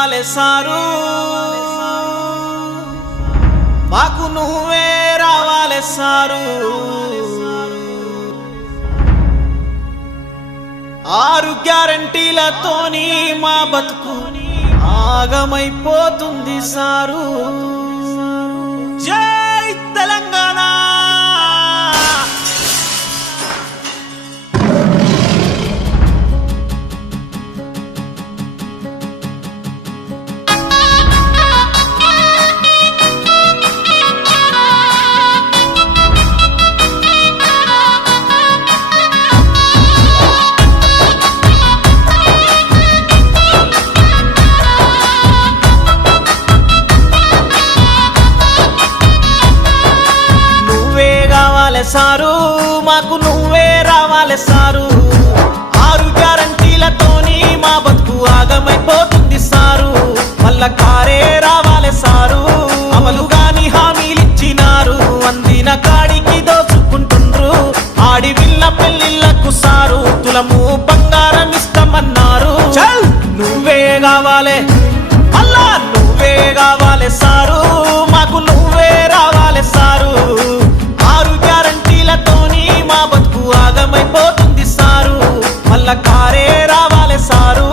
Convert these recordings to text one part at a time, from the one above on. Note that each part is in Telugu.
కావాలే సారు, మాకు నువ్వే రావాలే సారు. 6 గ్యారంటీలతోని మా బతుకు ఆగమైపోతుంది సారు. జై తెలంగాణ. సారు మాకు నువ్వే రావాలే సారు. 6 గ్యారంటీలతోని మా బతుకు ఆగమైపోతుంది సారు. మళ్ళా కారే రావాలే సారు. అమలు గాని హామీలిచ్చినారు, అందిన కాడికి దోచుకుంటుండ్రు. ఆడి విల్ల పెళ్లిళ్లకు సారు తులము బంగారం ఇస్తామన్నారు. నువ్వే కావాలే, మళ్ళా నువ్వే కావాలే సారు. మాకు నువ్వే రావాలే సారు. 6 గ్యారంటీలతోని మా బతుకు ఆగమైపోతుంది సారు. మళ్ళా కారే రావాలే సారు.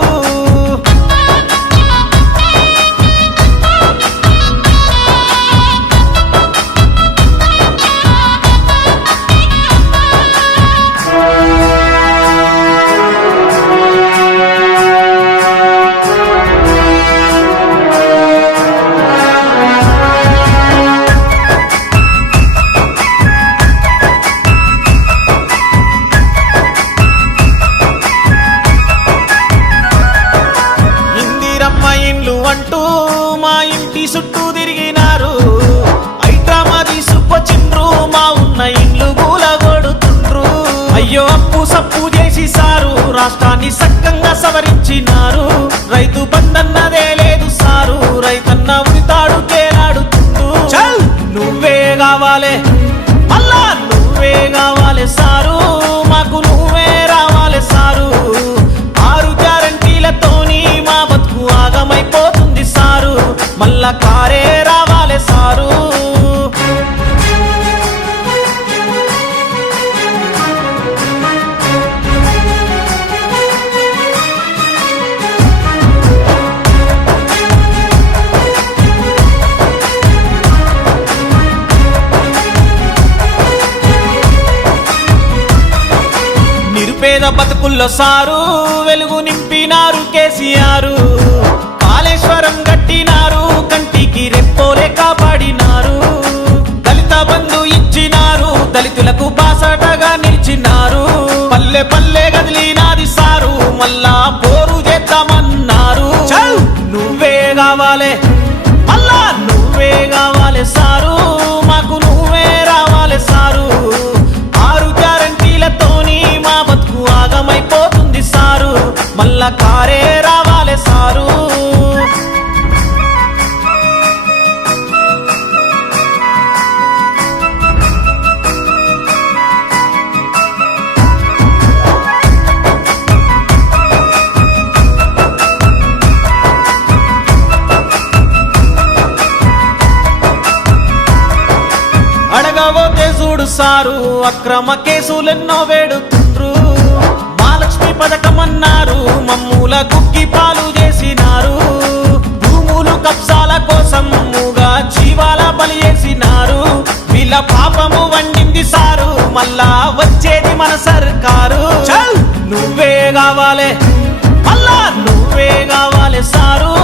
అంటూ మా ఇంటి చుట్టూ తిరిగినారు. ఐట్రామా తీసుకొచ్చిండ్రు, మా ఉన్న ఇండ్లు కూలగొడుతుండ్రు. అయ్యో అప్పు సప్పు చేసి సారు రాష్ట్రాన్ని సక్కంగా సవరించినారు. రైతు బంధన్నదే లేదు సారు, రైతన్న ఉరితాడు కేలాడుతుండు. నువ్వే కావాలే, మళ్ళా నువ్వే కావాలే సారు. మాకు నువ్వే రావాలే సారు. 6 గ్యారంటీలతోని మా బతుకు ఆగమైపోతుంది సారు. మళ్ళా కారే రావాలే సారు. నిరుపేద బతుకుల్లో సారు వెలుగు నింపినారు కేసీఆర్. కాళేశ్వరం కట్టినారు, కంటికి రెప్పోలే కాపాడినారు. దళిత బంధు ఇచ్చినారు, దళితులకు బాసటగా నిలిచినారు. పల్లె పల్లె కదిలినాది సారు, మళ్ళా పోరు చేద్దామన్నారు. నువ్వే కావాలే, మళ్ళా నువ్వే కావాలే సారు. మాకు నువ్వే రావాలే సారు. 6 గ్యారంటీలతోని మా బతుకు ఆగమైపోతుంది సారు. మళ్ళా కారే రావాలే సారు. అడగబోతే చూడు సారు అక్రమ కేసులెన్నో వేడుతుండ్రు. మహాలక్ష్మి పథకం అన్నారు, మమ్ముల గుక్కి పాలు చేసినారు. భూములు కబ్జాల కోసం మూగా జీవాల బలి చేసినారు. వీళ్ళ పాపము వండింది సారు, మళ్ళా వచ్చేది మన సర్కారు. నువ్వే కావాలే, మళ్ళా నువ్వే కావాలే సారు.